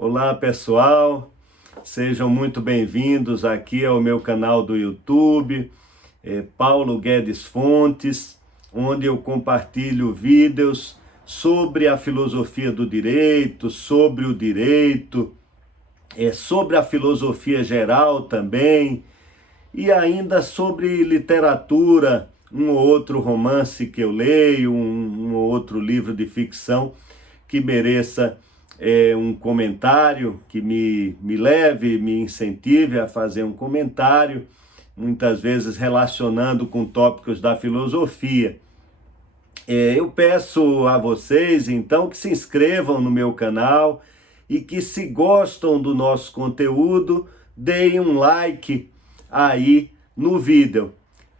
Olá pessoal, sejam muito bem-vindos aqui ao meu canal do YouTube, Paulo Guedes Fontes, onde eu compartilho vídeos sobre a filosofia do direito, sobre o direito, sobre a filosofia geral também, e ainda sobre literatura, um ou outro romance que eu leio, um ou outro livro de ficção que mereça um comentário, que me leve, me incentive a fazer um comentário, muitas vezes relacionando com tópicos da filosofia. Eu peço a vocês, então, que se inscrevam no meu canal e que, se gostam do nosso conteúdo, deem um like aí no vídeo.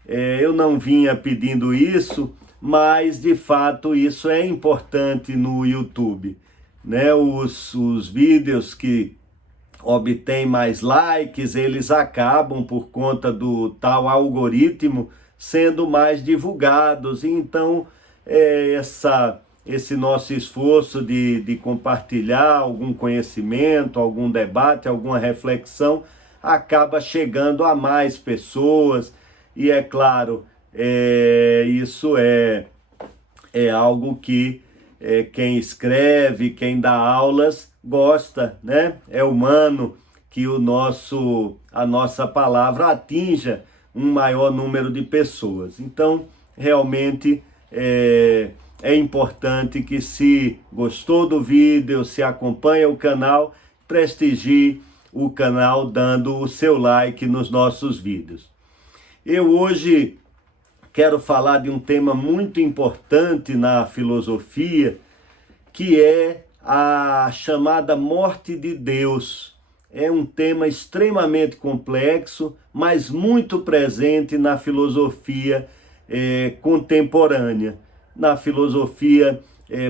Eu não vinha pedindo isso, mas, de fato, isso é importante no YouTube, né? Os vídeos que obtêm mais likes, eles acabam, por conta do tal algoritmo, sendo mais divulgados. Então, esse nosso esforço de compartilhar algum conhecimento, algum debate, alguma reflexão, acaba chegando a mais pessoas. E é claro, isso é algo que quem escreve, quem dá aulas, gosta, né? É humano que a nossa palavra atinja um maior número de pessoas. Então, realmente, é importante que, se gostou do vídeo, se acompanha o canal, prestigie o canal dando o seu like nos nossos vídeos. Eu hoje quero falar de um tema muito importante na filosofia, que é a chamada morte de Deus. É um tema extremamente complexo, mas muito presente na filosofia contemporânea. Na filosofia,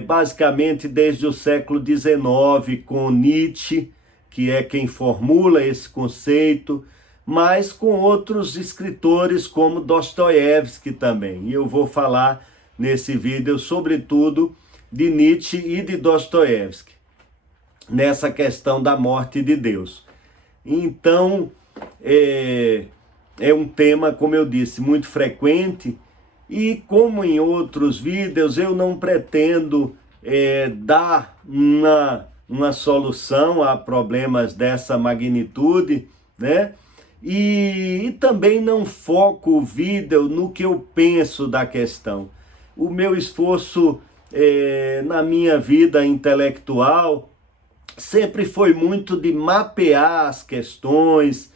basicamente desde o século XIX, com Nietzsche, que é quem formula esse conceito, mas com outros escritores como Dostoiévski também. E eu vou falar nesse vídeo, sobretudo, de Nietzsche e de Dostoiévski, nessa questão da morte de Deus. Então, é um tema, como eu disse, muito frequente, e como em outros vídeos, eu não pretendo dar uma solução a problemas dessa magnitude, né? E também não foco o vídeo no que eu penso da questão. O meu esforço na minha vida intelectual sempre foi muito de mapear as questões,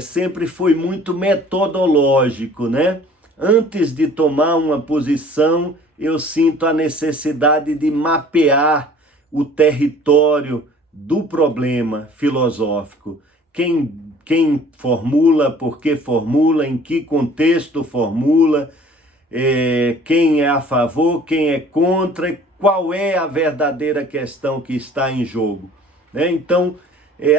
sempre foi muito metodológico, né? Antes de tomar uma posição, eu sinto a necessidade de mapear o território do problema filosófico. Quem formula, por que formula, em que contexto formula, quem é a favor, quem é contra, qual é a verdadeira questão que está em jogo, né? Então,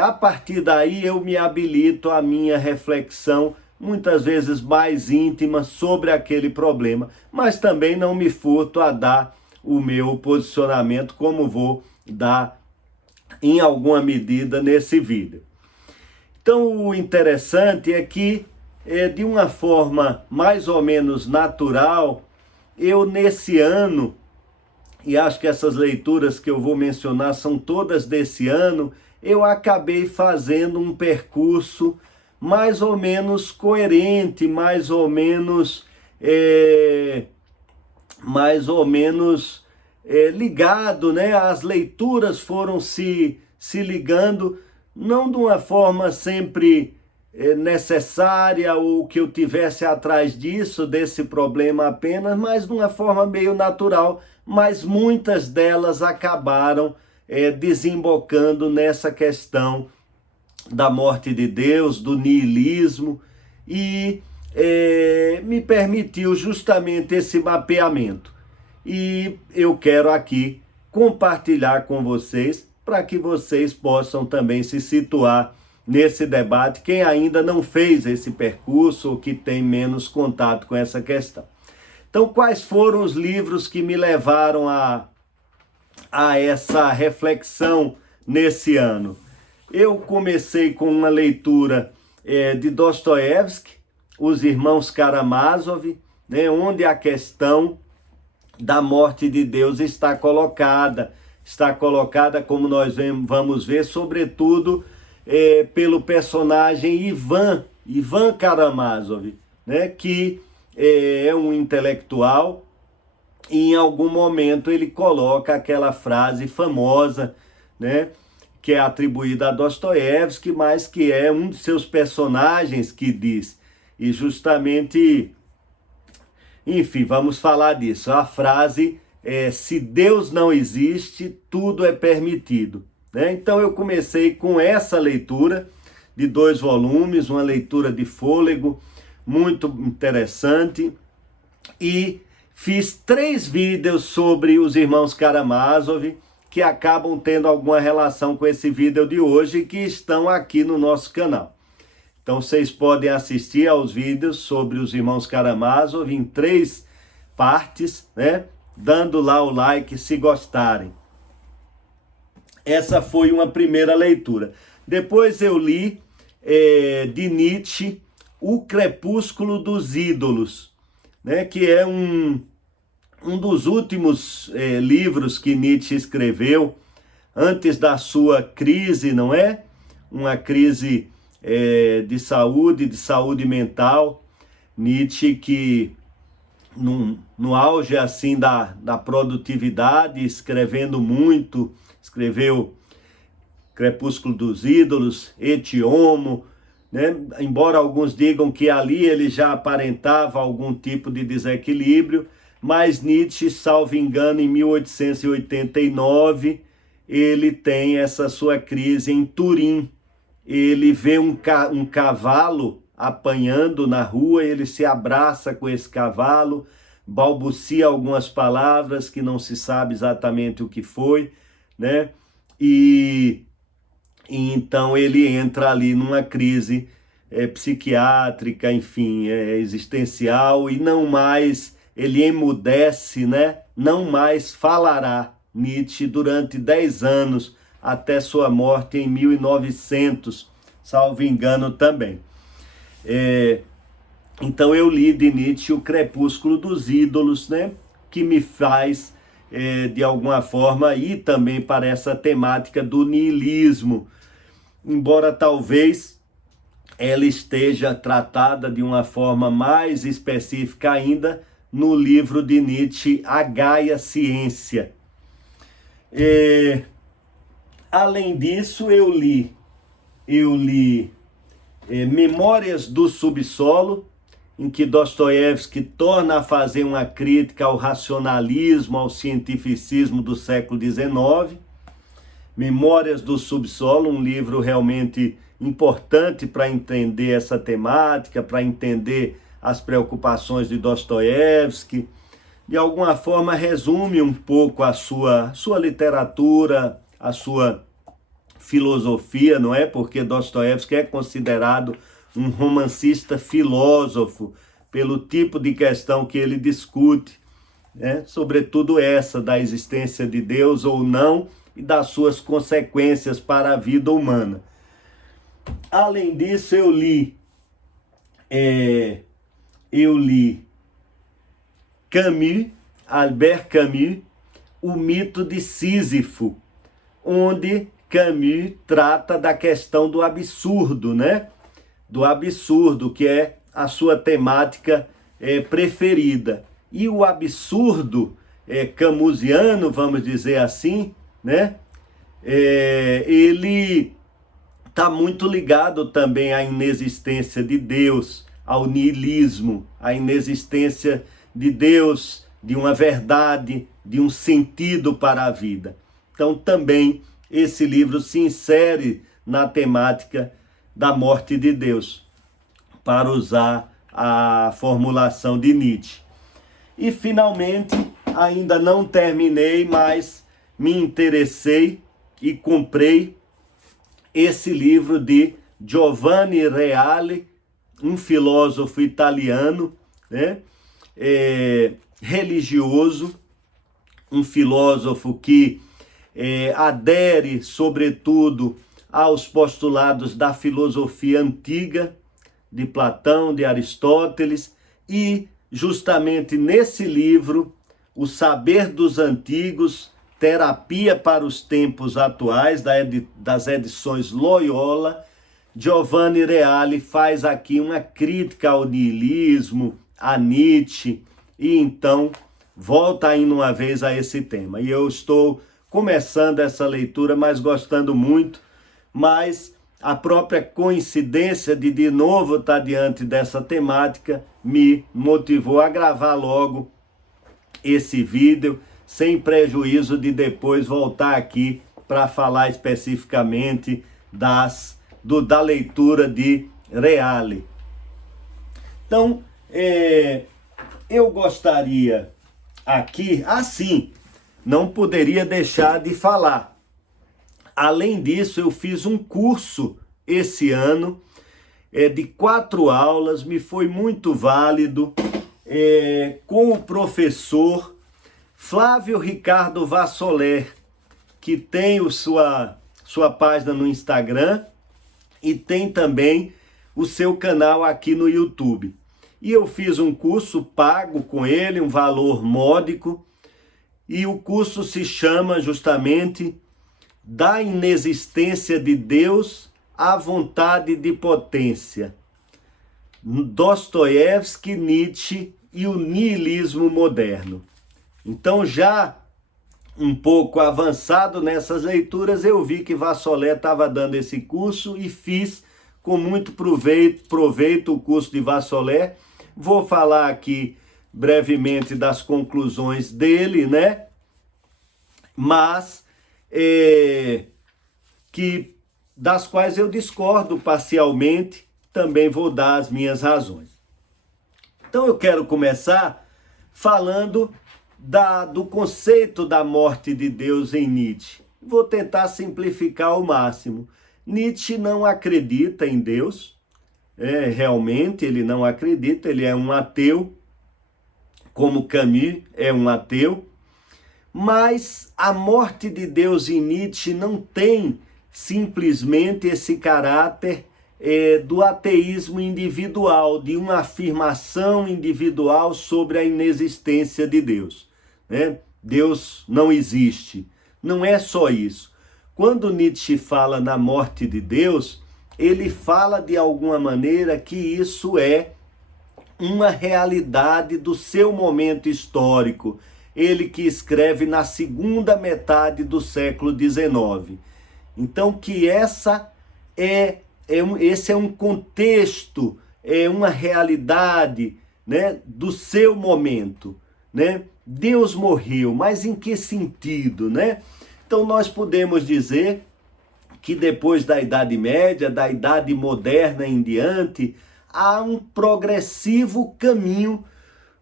a partir daí eu me habilito à minha reflexão, muitas vezes mais íntima, sobre aquele problema, mas também não me furto a dar o meu posicionamento, como vou dar em alguma medida nesse vídeo. Então, o interessante é que, de uma forma mais ou menos natural, eu nesse ano, e acho que essas leituras que eu vou mencionar são todas desse ano, eu acabei fazendo um percurso mais ou menos coerente, mais ou menos ligado, né? As leituras foram se ligando, não de uma forma sempre necessária, ou que eu tivesse atrás desse problema apenas, mas de uma forma meio natural, mas muitas delas acabaram desembocando nessa questão da morte de Deus, do niilismo, e me permitiu justamente esse mapeamento. E eu quero aqui compartilhar com vocês, para que vocês possam também se situar nesse debate, quem ainda não fez esse percurso ou que tem menos contato com essa questão. Então, quais foram os livros que me levaram a essa reflexão nesse ano? Eu comecei com uma leitura de Dostoiévski, Os Irmãos Karamazov, né, onde a questão da morte de Deus está colocada, como nós vamos ver, sobretudo pelo personagem Ivan Karamazov, né, que é um intelectual, e em algum momento ele coloca aquela frase famosa, né, que é atribuída a Dostoiévski, mas que é um de seus personagens que diz, e justamente, enfim, vamos falar disso. A frase é: se Deus não existe, tudo é permitido, né? Então eu comecei com essa leitura de 2 volumes, uma leitura de fôlego muito interessante, e fiz 3 vídeos sobre os irmãos Karamazov, que acabam tendo alguma relação com esse vídeo de hoje e que estão aqui no nosso canal. Então vocês podem assistir aos vídeos sobre os irmãos Karamazov em 3 partes, né? Dando lá o like se gostarem. Essa foi uma primeira leitura. Depois eu li de Nietzsche, O Crepúsculo dos Ídolos, né? Que é um dos últimos livros que Nietzsche escreveu antes da sua crise, não é? Uma crise de saúde mental. Nietzsche, que no auge assim da produtividade, escrevendo muito, escreveu Crepúsculo dos Ídolos, Et Homo, né? Embora alguns digam que ali ele já aparentava algum tipo de desequilíbrio, mas Nietzsche, salvo engano, em 1889, ele tem essa sua crise em Turim. Ele vê um cavalo apanhando na rua, ele se abraça com esse cavalo, balbucia algumas palavras que não se sabe exatamente o que foi, né? E então ele entra ali numa crise psiquiátrica, enfim, existencial, e não mais, ele emudece, né? Não mais falará. Nietzsche durante 10 anos, até sua morte em 1900, salvo engano também. Então eu li de Nietzsche O Crepúsculo dos Ídolos, né? Que me faz, de alguma forma, ir também para essa temática do niilismo, embora talvez ela esteja tratada de uma forma mais específica ainda no livro de Nietzsche, A Gaia Ciência. Além disso, eu li Memórias do Subsolo, em que Dostoiévski torna a fazer uma crítica ao racionalismo, ao cientificismo do século XIX. Memórias do Subsolo, um livro realmente importante para entender essa temática, para entender as preocupações de Dostoiévski. De alguma forma resume um pouco a sua literatura, a sua filosofia, não é? Porque Dostoiévski é considerado um romancista filósofo pelo tipo de questão que ele discute, né? Sobretudo essa da existência de Deus ou não e das suas consequências para a vida humana. Além disso, eu li Camus, Albert Camus, O Mito de Sísifo, onde Camus trata da questão do absurdo, né? Do absurdo, que é a sua temática preferida. E o absurdo camusiano, vamos dizer assim, né? Ele está muito ligado também à inexistência de Deus, ao niilismo, à inexistência de Deus, de uma verdade, de um sentido para a vida. Então também esse livro se insere na temática da morte de Deus, para usar a formulação de Nietzsche. E finalmente, ainda não terminei, mas me interessei e comprei esse livro de Giovanni Reale, um filósofo italiano, né? Religioso, um filósofo que adere, sobretudo, aos postulados da filosofia antiga, de Platão, de Aristóteles, e justamente nesse livro, O Saber dos Antigos, Terapia para os Tempos Atuais, das edições Loyola, Giovanni Reale faz aqui uma crítica ao niilismo, a Nietzsche, e então volta ainda uma vez a esse tema. E eu estou começando essa leitura, mas gostando muito, mas a própria coincidência de novo estar diante dessa temática me motivou a gravar logo esse vídeo, sem prejuízo de depois voltar aqui para falar especificamente da leitura de Reale. Então, eu gostaria aqui, assim, não poderia deixar de falar. Além disso, eu fiz um curso esse ano, de 4 aulas, me foi muito válido, com o professor Flávio Ricardo Vassoler, que tem sua página no Instagram e tem também o seu canal aqui no YouTube. E eu fiz um curso pago com ele, um valor módico, e o curso se chama justamente Da Inexistência de Deus à Vontade de Potência, Dostoiévski, Nietzsche e o Niilismo Moderno. Então, já um pouco avançado nessas leituras, eu vi que Vassoler estava dando esse curso e fiz com muito proveito o curso de Vassoler. Vou falar aqui brevemente das conclusões dele, né? Mas das quais eu discordo parcialmente, também vou dar as minhas razões. Então eu quero começar falando do conceito da morte de Deus em Nietzsche. Vou tentar simplificar ao máximo. Nietzsche não acredita em Deus, realmente ele não acredita, ele é um ateu, como Camus é um ateu, mas a morte de Deus em Nietzsche não tem simplesmente esse caráter do ateísmo individual, de uma afirmação individual sobre a inexistência de Deus. Deus não existe. Não é só isso. Quando Nietzsche fala na morte de Deus, ele fala de alguma maneira que isso é uma realidade do seu momento histórico. Ele que escreve na segunda metade do século XIX. Então, que esse é um contexto, é uma realidade, né, do seu momento, né? Deus morreu, mas em que sentido, né? Então nós podemos dizer que depois da Idade Média, da Idade Moderna em diante, há um progressivo caminho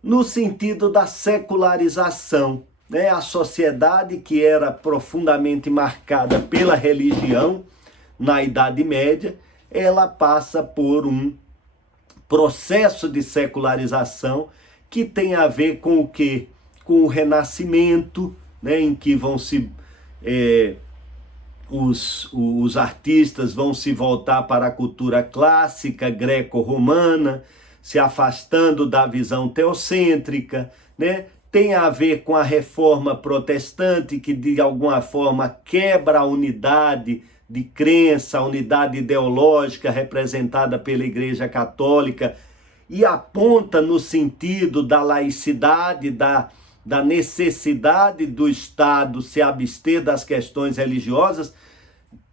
no sentido da secularização, né? A sociedade que era profundamente marcada pela religião na Idade Média, ela passa por um processo de secularização que tem a ver com o quê? Com o Renascimento, né? Em que os artistas vão se voltar para a cultura clássica greco-romana, se afastando da visão teocêntrica, né? Tem a ver com a reforma protestante, que de alguma forma quebra a unidade de crença, a unidade ideológica representada pela Igreja Católica e aponta no sentido da laicidade, da necessidade do Estado se abster das questões religiosas,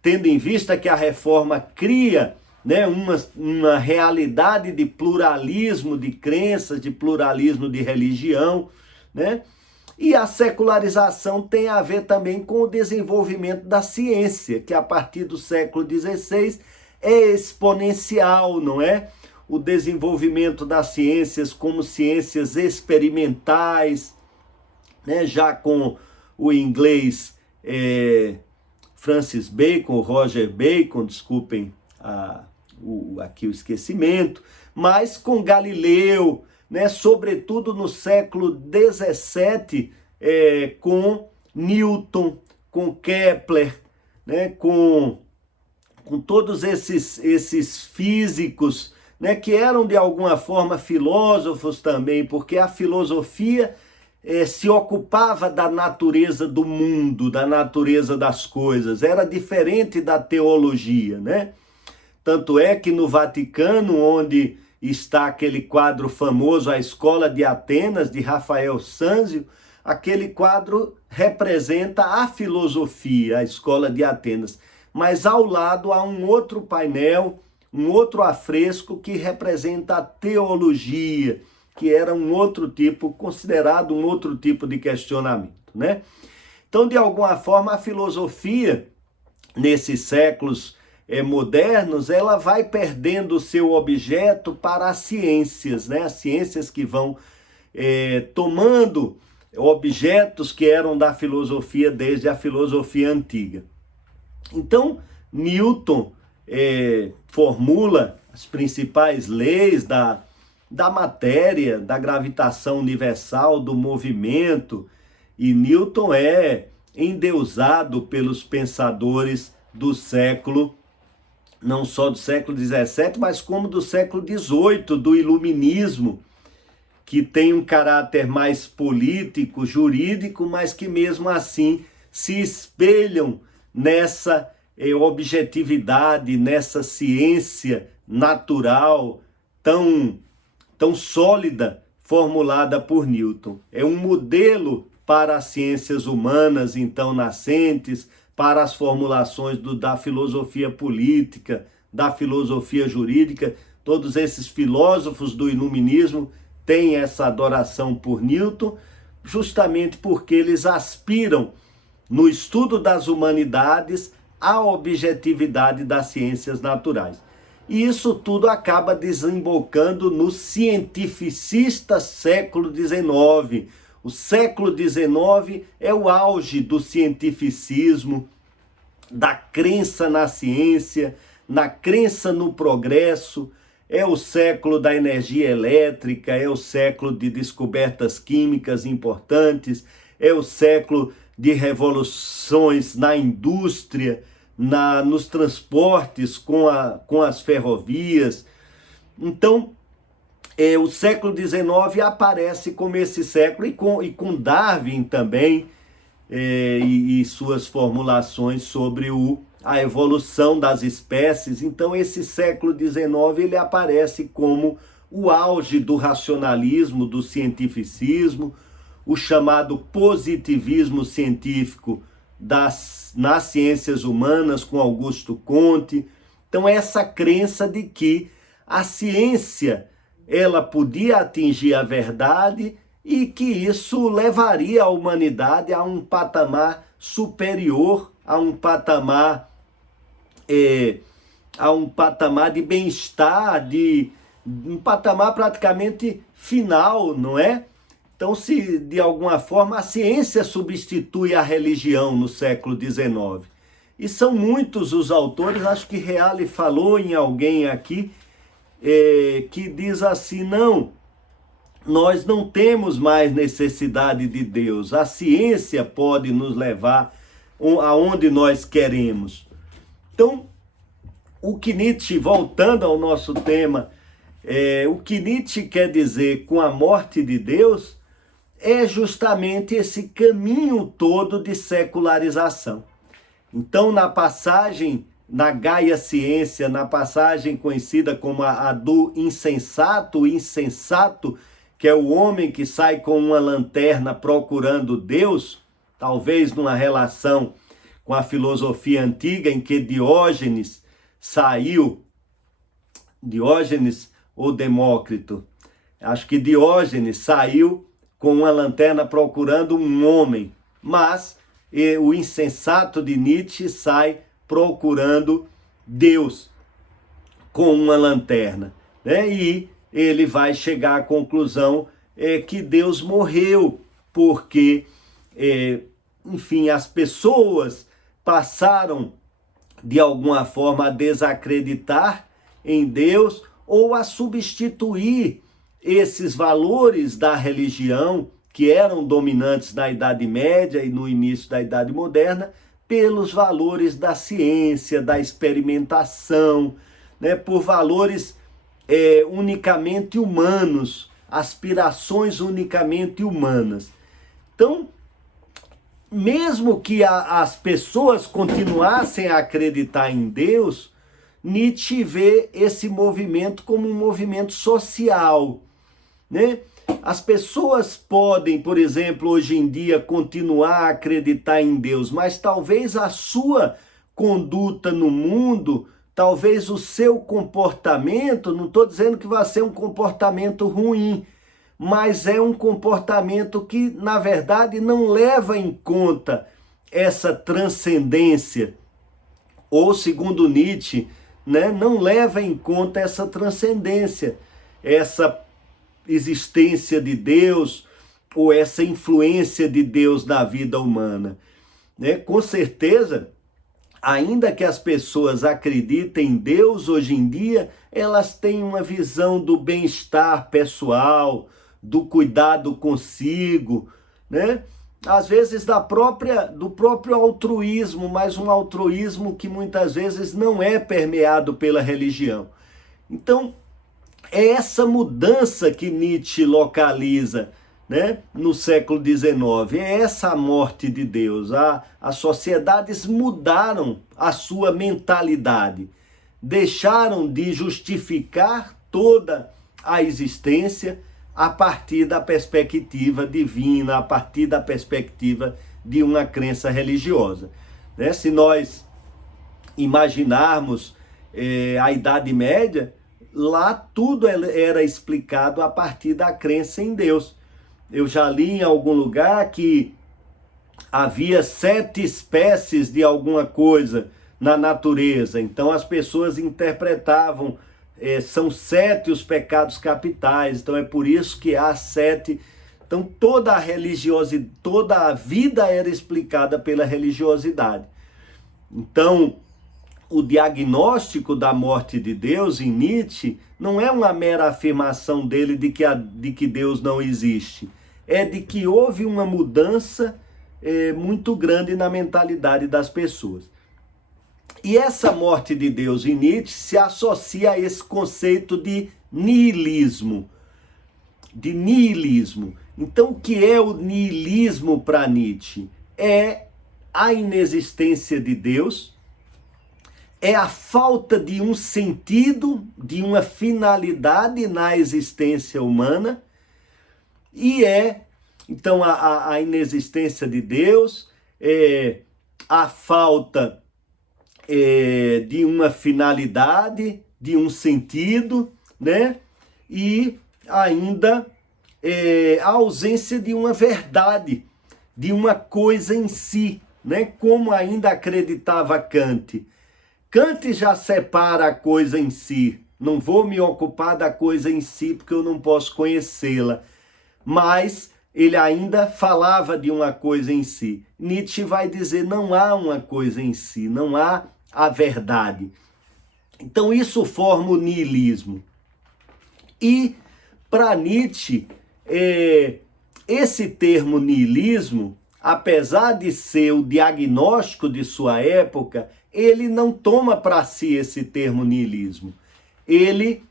tendo em vista que a reforma cria, né, uma realidade de pluralismo de crenças, de pluralismo de religião, né? E a secularização tem a ver também com o desenvolvimento da ciência, que a partir do século XVI é exponencial, não é? O desenvolvimento das ciências como ciências experimentais, né? Já com o inglês Francis Bacon, Roger Bacon, desculpem aqui o esquecimento, mas com Galileu, né? Sobretudo no século XVII, com Newton, com Kepler, né, com todos esses físicos, né, que eram de alguma forma filósofos também, porque a filosofia se ocupava da natureza do mundo, da natureza das coisas, era diferente da teologia, né? Tanto é que no Vaticano, onde está aquele quadro famoso, A Escola de Atenas, de Rafael Sanzio, aquele quadro representa a filosofia, a Escola de Atenas. Mas ao lado há um outro painel, um outro afresco que representa a teologia, que era um outro tipo, considerado um outro tipo de questionamento, né? Então, de alguma forma, a filosofia, nesses séculos modernos, ela vai perdendo o seu objeto para as ciências, né? As ciências que vão tomando objetos que eram da filosofia desde a filosofia antiga. Então, Newton formula as principais leis da matéria, da gravitação universal, do movimento, e Newton é endeusado pelos pensadores do século, não só do século XVII, mas como do século XVIII, do iluminismo, que tem um caráter mais político, jurídico, mas que mesmo assim se espelham nessa objetividade, nessa ciência natural tão sólida formulada por Newton. É um modelo para as ciências humanas, então, nascentes, para as formulações da filosofia política, da filosofia jurídica. Todos esses filósofos do iluminismo têm essa adoração por Newton, justamente porque eles aspiram, no estudo das humanidades, à objetividade das ciências naturais. E isso tudo acaba desembocando no cientificista século XIX. O século XIX é o auge do cientificismo, da crença na ciência, na crença no progresso. É o século da energia elétrica, é o século de descobertas químicas importantes, é o século de revoluções na indústria, nos transportes com as ferrovias. Então, o século XIX aparece como esse século, e com Darwin também, e suas formulações sobre a evolução das espécies. Então, esse século XIX ele aparece como o auge do racionalismo, do cientificismo, o chamado positivismo científico nas ciências humanas, com Augusto Comte. Então, essa crença de que a ciência ela podia atingir a verdade e que isso levaria a humanidade a um patamar superior, a um patamar de bem-estar, um patamar praticamente final, não é? Então, se de alguma forma a ciência substitui a religião no século XIX. E são muitos os autores, acho que Reale falou em alguém aqui, que diz assim: não, nós não temos mais necessidade de Deus, a ciência pode nos levar aonde nós queremos. Então, o que Nietzsche, voltando ao nosso tema, o que Nietzsche quer dizer com a morte de Deus é justamente esse caminho todo de secularização. Então, na passagem, na Gaia Ciência, na passagem conhecida como a do insensato, o insensato, que é o homem que sai com uma lanterna procurando Deus, talvez numa relação com a filosofia antiga, em que Diógenes ou Demócrito, acho que Diógenes saiu com uma lanterna procurando um homem, mas o insensato de Nietzsche sai procurando Deus com uma lanterna, né? E ele vai chegar à conclusão que Deus morreu, porque, enfim, as pessoas passaram de alguma forma a desacreditar em Deus ou a substituir esses valores da religião que eram dominantes na Idade Média e no início da Idade Moderna pelos valores da ciência, da experimentação, né? Por valores unicamente humanos, aspirações unicamente humanas. Então, mesmo que as pessoas continuassem a acreditar em Deus, Nietzsche vê esse movimento como um movimento social, né? As pessoas podem, por exemplo, hoje em dia continuar a acreditar em Deus, mas talvez a sua conduta no mundo, talvez o seu comportamento, não estou dizendo que vai ser um comportamento ruim, mas é um comportamento que, na verdade, não leva em conta essa transcendência, ou, segundo Nietzsche, né, não leva em conta essa transcendência, essa existência de Deus, ou essa influência de Deus na vida humana. Né? Com certeza, ainda que as pessoas acreditem em Deus hoje em dia, elas têm uma visão do bem-estar pessoal, do cuidado consigo, né? Às vezes do próprio altruísmo, mas um altruísmo que muitas vezes não é permeado pela religião. Então, é essa mudança que Nietzsche localiza, né, no século XIX, é essa a morte de Deus. As sociedades mudaram a sua mentalidade, deixaram de justificar toda a existência a partir da perspectiva divina, a partir da perspectiva de uma crença religiosa. Né? Se nós imaginarmos a Idade Média, lá tudo era explicado a partir da crença em Deus. Eu já li em algum lugar que havia 7 espécies de alguma coisa na natureza, então as pessoas interpretavam são 7 os pecados capitais, então é por isso que há 7. Então toda a religiosidade, toda a vida era explicada pela religiosidade. Então o diagnóstico da morte de Deus em Nietzsche não é uma mera afirmação dele de que Deus não existe, é de que houve uma mudança muito grande na mentalidade das pessoas. E essa morte de Deus em Nietzsche se associa a esse conceito de niilismo. Então, o que é o niilismo para Nietzsche? É a inexistência de Deus, é a falta de um sentido, de uma finalidade na existência humana, e então, a inexistência de Deus, a falta de uma finalidade, de um sentido, né? E ainda a ausência de uma verdade, de uma coisa em si, né? Como ainda acreditava Kant. Kant já separa a coisa em si. Não vou me ocupar da coisa em si porque eu não posso conhecê-la. Mas ele ainda falava de uma coisa em si. Nietzsche vai dizer, não há uma coisa em si, não há a verdade. Então isso forma o niilismo. E para Nietzsche, esse termo niilismo, apesar de ser o diagnóstico de sua época, ele não toma para si esse termo niilismo. Ele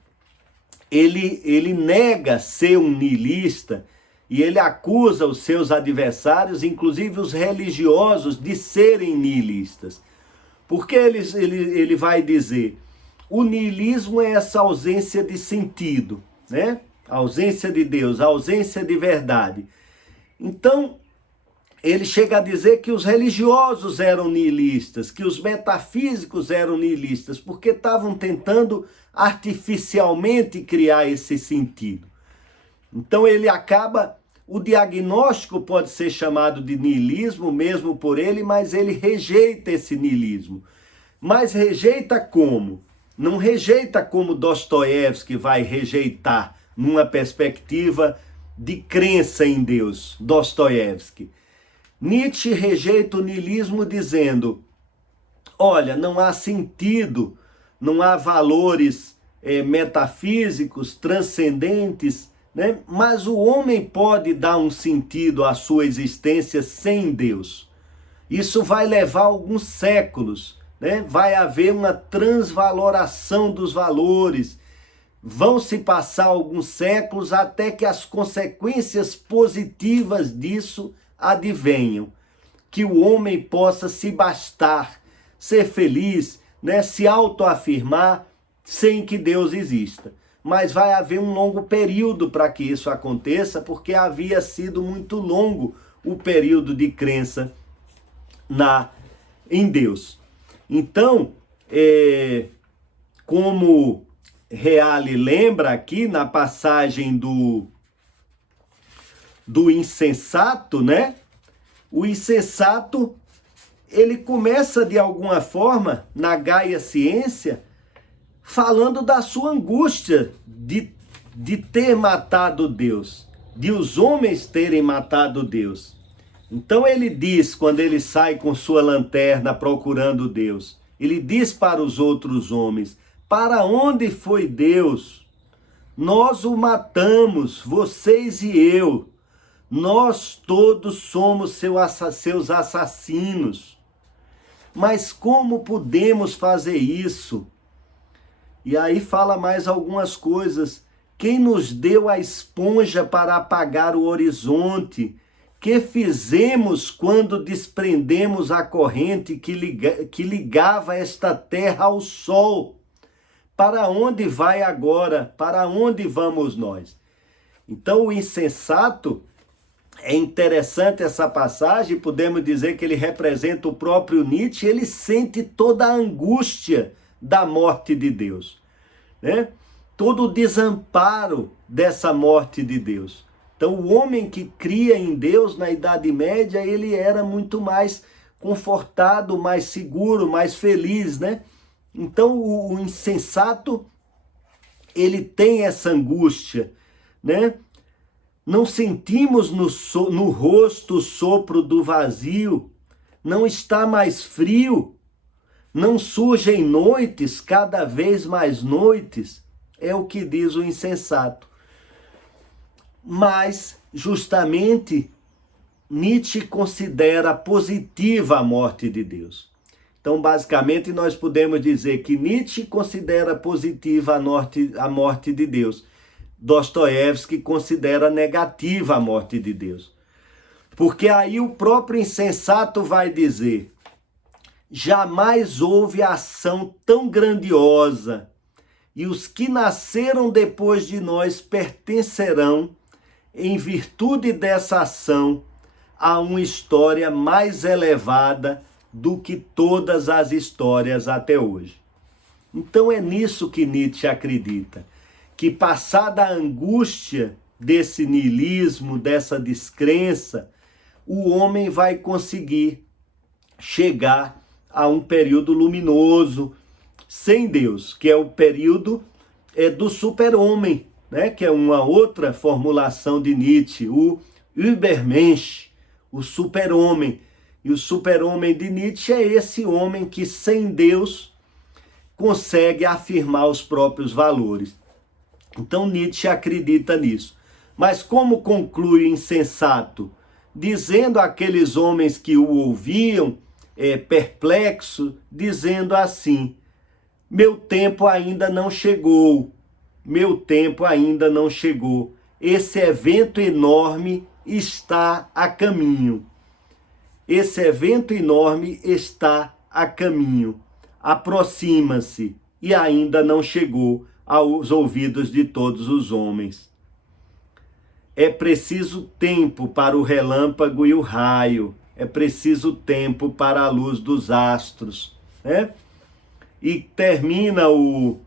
nega ser um niilista e ele acusa os seus adversários, inclusive os religiosos, de serem niilistas. Porque ele vai dizer, o niilismo é essa ausência de sentido, né? A ausência de Deus, a ausência de verdade. Então, ele chega a dizer que os religiosos eram niilistas, que os metafísicos eram niilistas, porque estavam tentando artificialmente criar esse sentido. Então ele acaba, o diagnóstico pode ser chamado de niilismo mesmo por ele, mas ele rejeita esse niilismo. Mas rejeita como? Não rejeita como Dostoiévski vai rejeitar numa perspectiva de crença em Deus, Dostoiévski. Nietzsche rejeita o niilismo dizendo, olha, não há sentido, não há valores metafísicos, transcendentes, né? Mas o homem pode dar um sentido à sua existência sem Deus. Isso vai levar alguns séculos, né? Vai haver uma transvaloração dos valores. Vão se passar alguns séculos até que as consequências positivas disso advenham. Que o homem possa se bastar, ser feliz, né? Se autoafirmar sem que Deus exista. Mas vai haver um longo período para que isso aconteça, porque havia sido muito longo o período de crença em Deus. Então, como Reale lembra aqui na passagem do insensato, né? O insensato, ele começa de alguma forma, na Gaia Ciência, falando da sua angústia de ter matado Deus, de os homens terem matado Deus. Então ele diz, quando ele sai com sua lanterna procurando Deus, ele diz para os outros homens: para onde foi Deus? Nós o matamos, vocês e eu. Nós todos somos seus assassinos. Mas como podemos fazer isso? E aí fala mais algumas coisas. Quem nos deu a esponja para apagar o horizonte? Que fizemos quando desprendemos a corrente que ligava esta terra ao sol? Para onde vai agora? Para onde vamos nós? Então o insensato, é interessante essa passagem, podemos dizer que ele representa o próprio Nietzsche, ele sente toda a angústia da morte de Deus, né? Todo o desamparo dessa morte de Deus. Então o homem que cria em Deus na Idade Média, ele era muito mais confortado, mais seguro, mais feliz, né? Então o insensato, ele tem essa angústia, né? Não sentimos no rosto o sopro do vazio, não está mais frio, não surgem noites, cada vez mais noites, é o que diz o insensato. Mas, justamente, Nietzsche considera positiva a morte de Deus. Então, basicamente, nós podemos dizer que Nietzsche considera positiva a morte de Deus. Dostoiévski considera negativa a morte de Deus. Porque aí o próprio insensato vai dizer: jamais houve ação tão grandiosa, e os que nasceram depois de nós pertencerão, em virtude dessa ação, a uma história mais elevada do que todas as histórias até hoje. Então é nisso que Nietzsche acredita, que passada a angústia desse niilismo, dessa descrença, o homem vai conseguir chegar a um período luminoso, sem Deus, que é o período do super-homem, né? Que é uma outra formulação de Nietzsche, o Übermensch, o super-homem. E o super-homem de Nietzsche é esse homem que, sem Deus, consegue afirmar os próprios valores. Então Nietzsche acredita nisso. Mas como conclui o insensato? Dizendo àqueles homens que o ouviam, perplexo, dizendo assim: meu tempo ainda não chegou, meu tempo ainda não chegou. Esse evento enorme está a caminho. Esse evento enorme está a caminho. Aproxima-se e ainda não chegou aos ouvidos de todos os homens. É preciso tempo para o relâmpago e o raio. É preciso tempo para a luz dos astros, né? E termina o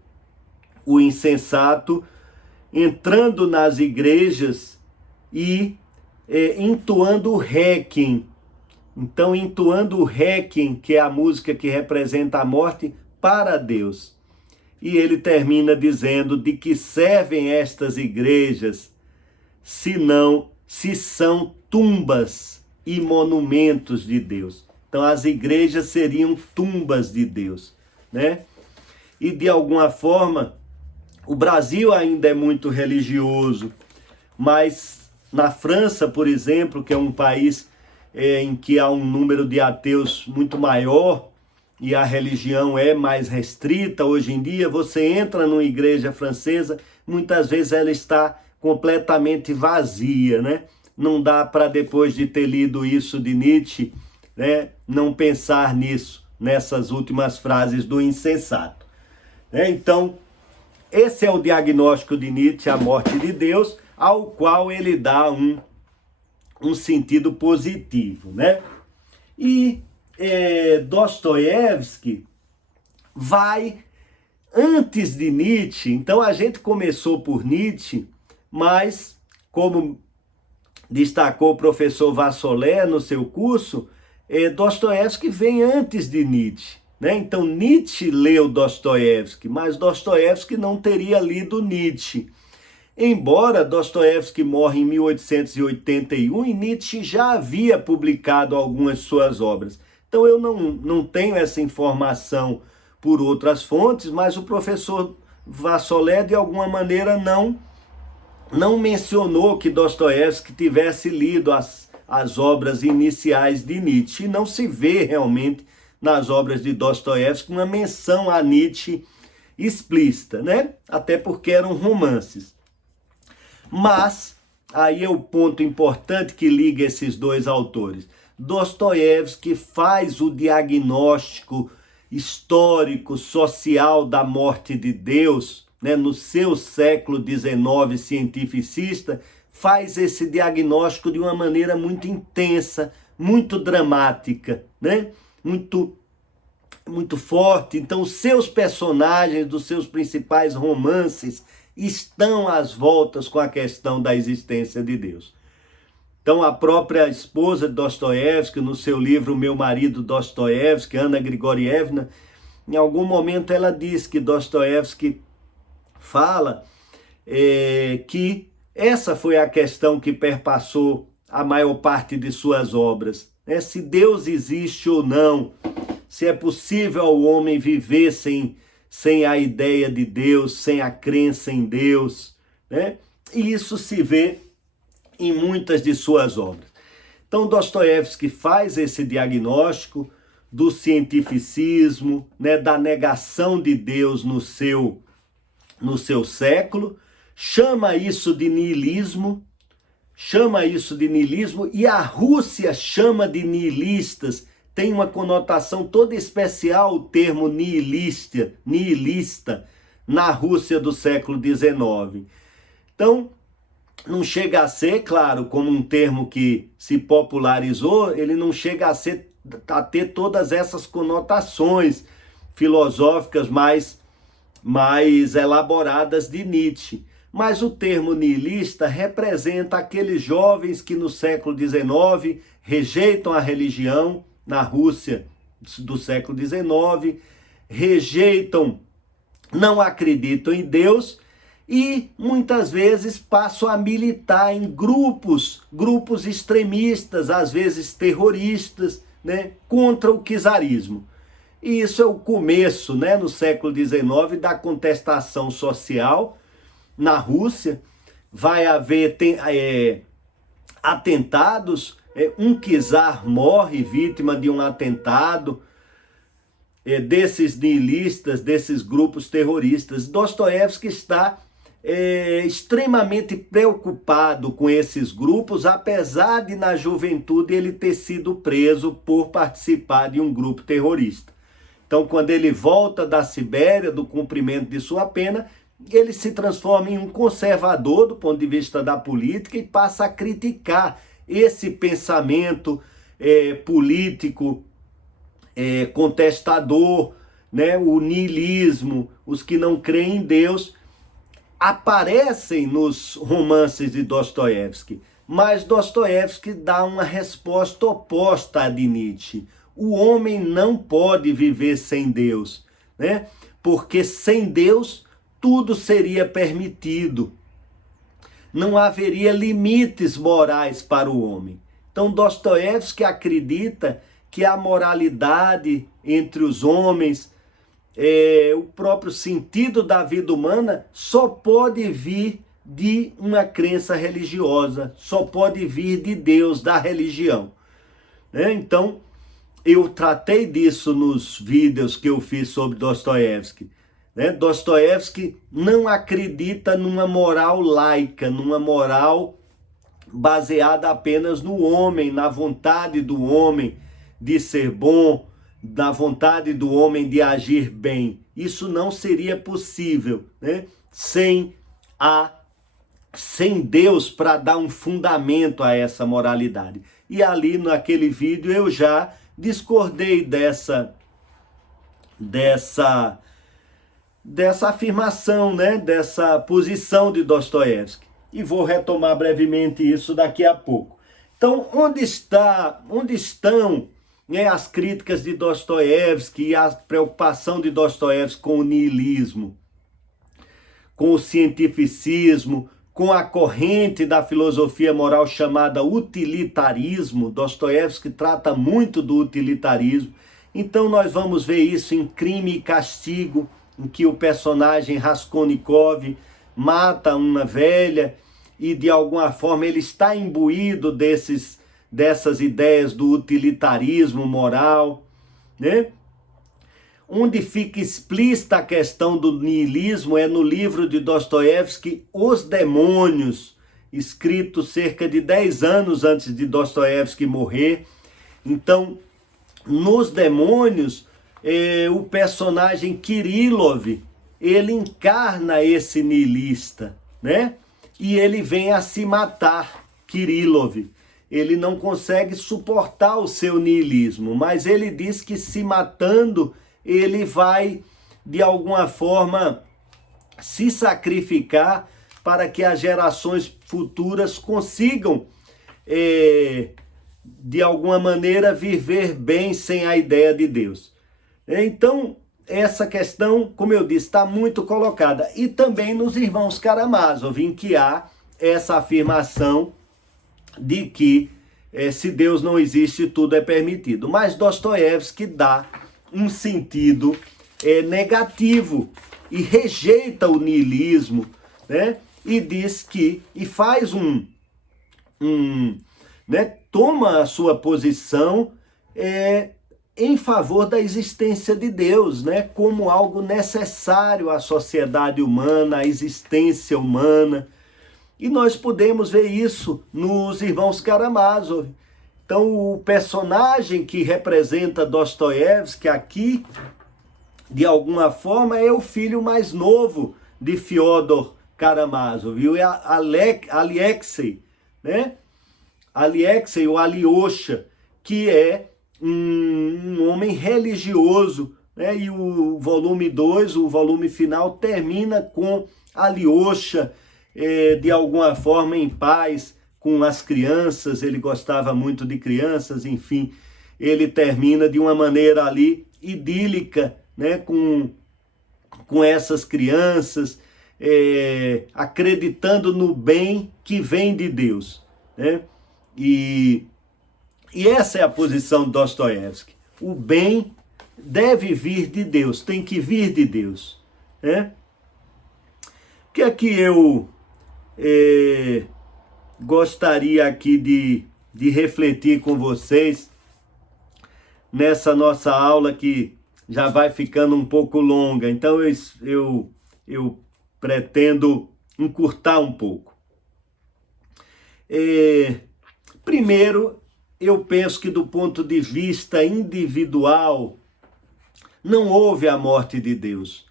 insensato entrando nas igrejas e entoando o Requiem. Então, entoando o Requiem, que é a música que representa a morte, para Deus. E ele termina dizendo: de que servem estas igrejas, se são tumbas e monumentos de Deus. Então as igrejas seriam tumbas de Deus, né? E de alguma forma, o Brasil ainda é muito religioso, mas na França, por exemplo, que é um país em que há um número de ateus muito maior e a religião é mais restrita hoje em dia, você entra numa igreja francesa, muitas vezes ela está completamente vazia, né? Não dá para, depois de ter lido isso de Nietzsche, né, não pensar nisso, nessas últimas frases do insensato. Então, esse é o diagnóstico de Nietzsche, a morte de Deus, ao qual ele dá um sentido positivo, né? E Dostoiévski vai antes de Nietzsche. Então a gente começou por Nietzsche, mas como destacou o professor Vassolé no seu curso, Dostoiévski vem antes de Nietzsche, né? Então Nietzsche leu Dostoiévski, mas Dostoiévski não teria lido Nietzsche. Embora Dostoiévski morre em 1881 e Nietzsche já havia publicado algumas suas obras. Então eu não tenho essa informação por outras fontes, mas o professor Vassolé de alguma maneira não mencionou que Dostoiévski tivesse lido as obras iniciais de Nietzsche. E não se vê realmente nas obras de Dostoiévski uma menção a Nietzsche explícita, né? Até porque eram romances. Mas aí é o ponto importante que liga esses dois autores. Dostoiévski faz o diagnóstico histórico, social da morte de Deus, né, no seu século XIX cientificista, faz esse diagnóstico de uma maneira muito intensa, muito dramática, né? Muito forte. Então, os seus personagens dos seus principais romances estão às voltas com a questão da existência de Deus. Então, a própria esposa de Dostoiévski, no seu livro Meu Marido Dostoiévski, Anna Grigorievna, em algum momento ela diz que Dostoiévski fala que essa foi a questão que perpassou a maior parte de suas obras, né? Se Deus existe ou não, se é possível ao homem viver sem a ideia de Deus, sem a crença em Deus, né? E isso se vê em muitas de suas obras. Então Dostoiévski faz esse diagnóstico do cientificismo, né, da negação de Deus no seu século, chama isso de niilismo, e a Rússia chama de niilistas. Tem uma conotação toda especial o termo niilista na Rússia do século XIX. Então, não chega a ser, claro, como um termo que se popularizou, ele não chega a ter todas essas conotações filosóficas mais elaboradas de Nietzsche. Mas o termo niilista representa aqueles jovens que no século XIX rejeitam a religião, na Rússia do século XIX, não acreditam em Deus e muitas vezes passam a militar em grupos extremistas, às vezes terroristas, né, contra o czarismo. E isso é o começo, né, no século XIX, da contestação social na Rússia. Vai haver atentados, um czar morre vítima de um atentado, desses niilistas, desses grupos terroristas. Dostoiévski está extremamente preocupado com esses grupos, apesar de na juventude ele ter sido preso por participar de um grupo terrorista. Então, quando ele volta da Sibéria, do cumprimento de sua pena, ele se transforma em um conservador do ponto de vista da política e passa a criticar esse pensamento político contestador, né? O niilismo, os que não creem em Deus, aparecem nos romances de Dostoiévski, mas Dostoiévski dá uma resposta oposta à de Nietzsche. O homem não pode viver sem Deus, né? Porque sem Deus tudo seria permitido. Não haveria limites morais para o homem. Então Dostoiévski acredita que a moralidade entre os homens, o próprio sentido da vida humana só pode vir de uma crença religiosa, só pode vir de Deus, da religião. né? Então, eu tratei disso nos vídeos que eu fiz sobre Dostoiévski, né? Dostoiévski não acredita numa moral laica, numa moral baseada apenas no homem, na vontade do homem de ser bom, na vontade do homem de agir bem. Isso não seria possível, né? Sem Deus para dar um fundamento a essa moralidade. E ali naquele vídeo eu já discordei dessa afirmação, né? Dessa posição de Dostoiévski. E vou retomar brevemente isso daqui a pouco. Então, onde estão, né, as críticas de Dostoiévski e a preocupação de Dostoiévski com o niilismo, com o cientificismo, com a corrente da filosofia moral chamada utilitarismo? Dostoiévski trata muito do utilitarismo. Então nós vamos ver isso em Crime e Castigo, em que o personagem Raskolnikov mata uma velha e de alguma forma ele está imbuído dessas ideias do utilitarismo moral, né? Onde fica explícita a questão do niilismo é no livro de Dostoiévski, Os Demônios, escrito cerca de 10 anos antes de Dostoiévski morrer. Então, nos Demônios, o personagem Kirillov, ele encarna esse niilista, né? E ele vem a se matar, Kirillov. Ele não consegue suportar o seu niilismo, mas ele diz que se matando, ele vai, de alguma forma, se sacrificar para que as gerações futuras consigam, de alguma maneira, viver bem sem a ideia de Deus. Então, essa questão, como eu disse, está muito colocada. E também nos Irmãos Karamazov, em que há essa afirmação de que se Deus não existe, tudo é permitido. Mas Dostoiévski dá um sentido negativo e rejeita o niilismo, né? E diz que, e faz né, toma a sua posição em favor da existência de Deus, né, como algo necessário à sociedade humana, à existência humana. E nós podemos ver isso nos Irmãos Karamazov. Então, o personagem que representa Dostoiévski aqui, de alguma forma, é o filho mais novo de Fyodor Karamazov, e é Alexei, né? Alexei, ou Alyosha, que é um homem religioso, né? E o volume 2, o volume final, termina com Alyosha, de alguma forma em paz com as crianças. Ele gostava muito de crianças, enfim, ele termina de uma maneira ali idílica, né? Com essas crianças, acreditando no bem que vem de Deus, né? E essa é a posição de Dostoiévski. O bem deve vir de Deus, tem que vir de Deus, né? O que é que eu gostaria aqui de refletir com vocês nessa nossa aula, que já vai ficando um pouco longa, então eu pretendo encurtar um pouco. Primeiro, eu penso que do ponto de vista individual, não houve a morte de Deus.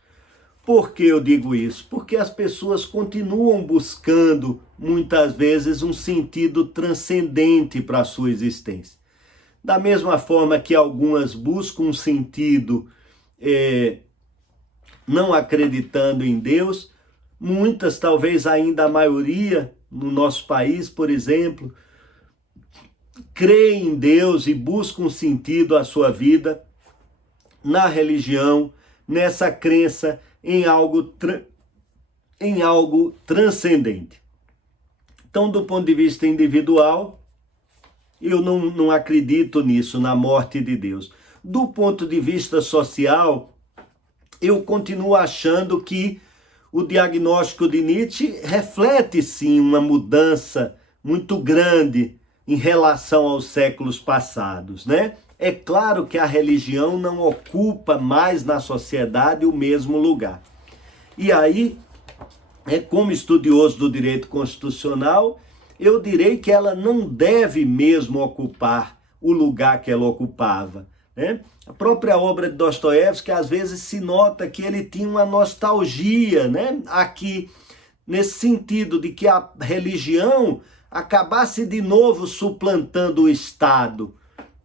Por que eu digo isso? Porque as pessoas continuam buscando, muitas vezes, um sentido transcendente para a sua existência. Da mesma forma que algumas buscam um sentido não acreditando em Deus, muitas, talvez ainda a maioria, no nosso país, por exemplo, creem em Deus e buscam um sentido à sua vida na religião, nessa crença em algo transcendente. Então, do ponto de vista individual, eu não acredito nisso, na morte de Deus. Do ponto de vista social, eu continuo achando que o diagnóstico de Nietzsche reflete, sim, uma mudança muito grande em relação aos séculos passados, né? É claro que a religião não ocupa mais na sociedade o mesmo lugar. E aí, como estudioso do direito constitucional, eu direi que ela não deve mesmo ocupar o lugar que ela ocupava, né? A própria obra de Dostoiévski, às vezes se nota que ele tinha uma nostalgia, né? Aqui, nesse sentido de que a religião acabasse de novo suplantando o Estado.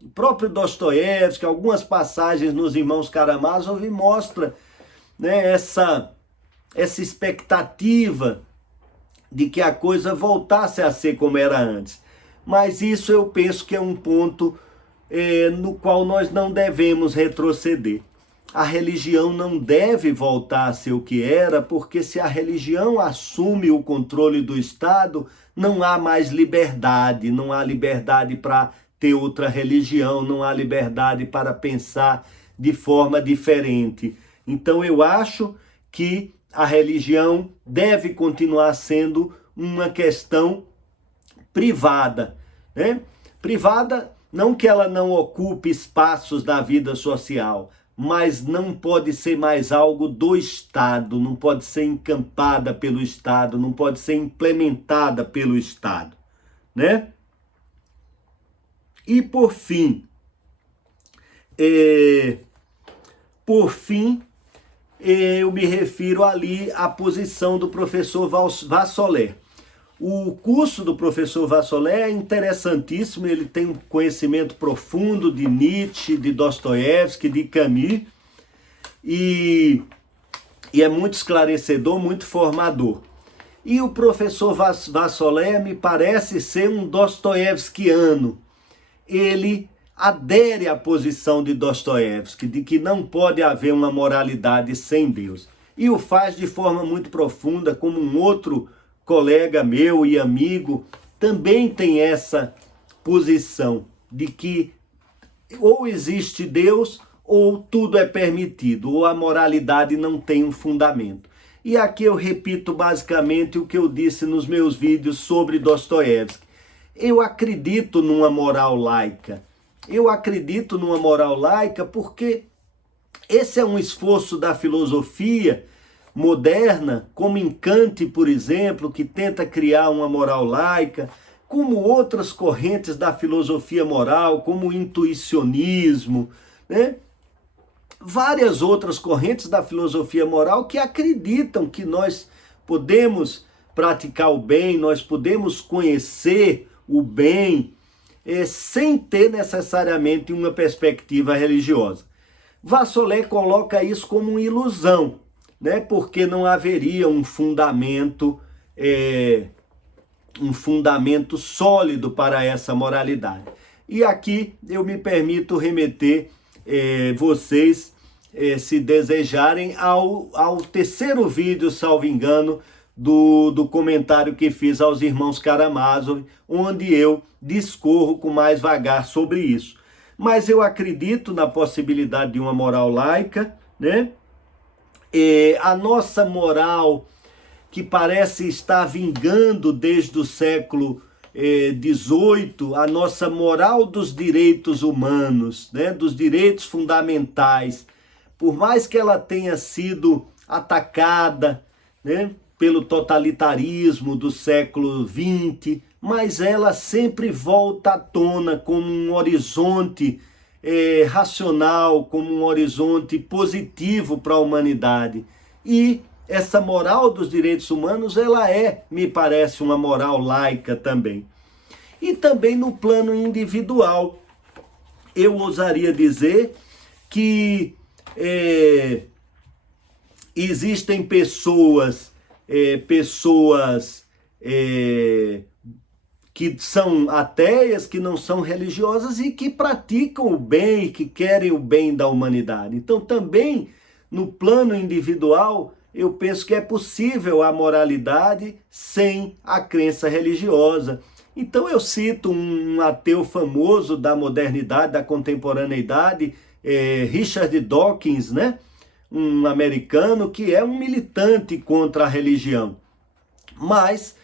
O próprio Dostoiévski, algumas passagens nos Irmãos Karamazov mostra, né, essa expectativa de que a coisa voltasse a ser como era antes. Mas isso eu penso que é um ponto no qual nós não devemos retroceder. A religião não deve voltar a ser o que era, porque se a religião assume o controle do Estado, não há mais liberdade, não há liberdade para ter outra religião, não há liberdade para pensar de forma diferente. Então eu acho que a religião deve continuar sendo uma questão privada, né? Privada, não que ela não ocupe espaços da vida social, mas não pode ser mais algo do Estado, não pode ser encampada pelo Estado, não pode ser implementada pelo Estado, né? E por fim, eu me refiro ali à posição do professor Vassolé. O curso do professor Vassolé é interessantíssimo, ele tem um conhecimento profundo de Nietzsche, de Dostoiévski, de Camus, e é muito esclarecedor, muito formador. E o professor Vassolé me parece ser um dostoiévskiano. Ele adere à posição de Dostoiévski, de que não pode haver uma moralidade sem Deus. E o faz de forma muito profunda, como um outro colega meu e amigo também tem essa posição de que ou existe Deus ou tudo é permitido, ou a moralidade não tem um fundamento. E aqui eu repito basicamente o que eu disse nos meus vídeos sobre Dostoiévski. Eu acredito numa moral laica. Eu acredito numa moral laica porque esse é um esforço da filosofia moderna, como em Kant, por exemplo, que tenta criar uma moral laica, como outras correntes da filosofia moral, como o intuicionismo, né? Várias outras correntes da filosofia moral que acreditam que nós podemos praticar o bem, nós podemos conhecer o bem, sem ter necessariamente uma perspectiva religiosa. Vassolé coloca isso como uma ilusão, né? Porque não haveria um fundamento sólido para essa moralidade. E aqui eu me permito remeter vocês, se desejarem, ao terceiro vídeo, salvo engano, do comentário que fiz aos Irmãos Karamazov, onde eu discorro com mais vagar sobre isso. Mas eu acredito na possibilidade de uma moral laica, né? A nossa moral, que parece estar vingando desde o século XVIII, a nossa moral dos direitos humanos, né? Dos direitos fundamentais, por mais que ela tenha sido atacada, né, pelo totalitarismo do século XX, mas ela sempre volta à tona como um horizonte racional, como um horizonte positivo para a humanidade. E essa moral dos direitos humanos, ela me parece, uma moral laica também. E também no plano individual, eu ousaria dizer que existem pessoas que são ateias, que não são religiosas e que praticam o bem, que querem o bem da humanidade. Então também no plano individual eu penso que é possível a moralidade sem a crença religiosa. Então eu cito um ateu famoso da modernidade, da contemporaneidade, Richard Dawkins, né? Um americano que é um militante contra a religião. Mas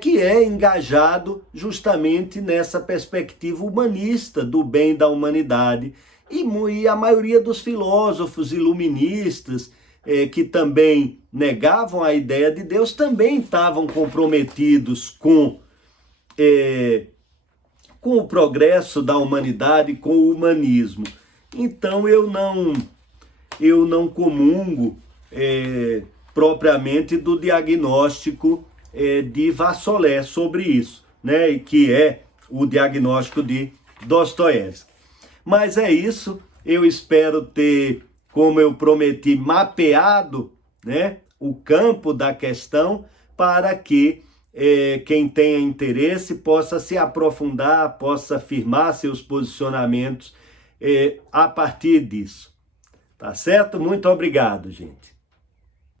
que é engajado justamente nessa perspectiva humanista do bem da humanidade. E a maioria dos filósofos iluministas, que também negavam a ideia de Deus, também estavam comprometidos com o progresso da humanidade, com o humanismo. Então eu não comungo propriamente do diagnóstico de Vassolé sobre isso, né? Que é o diagnóstico de Dostoiévski. Mas é isso, eu espero ter, como eu prometi, mapeado, né, o campo da questão para que quem tenha interesse possa se aprofundar, possa afirmar seus posicionamentos a partir disso. Tá certo? Muito obrigado, gente.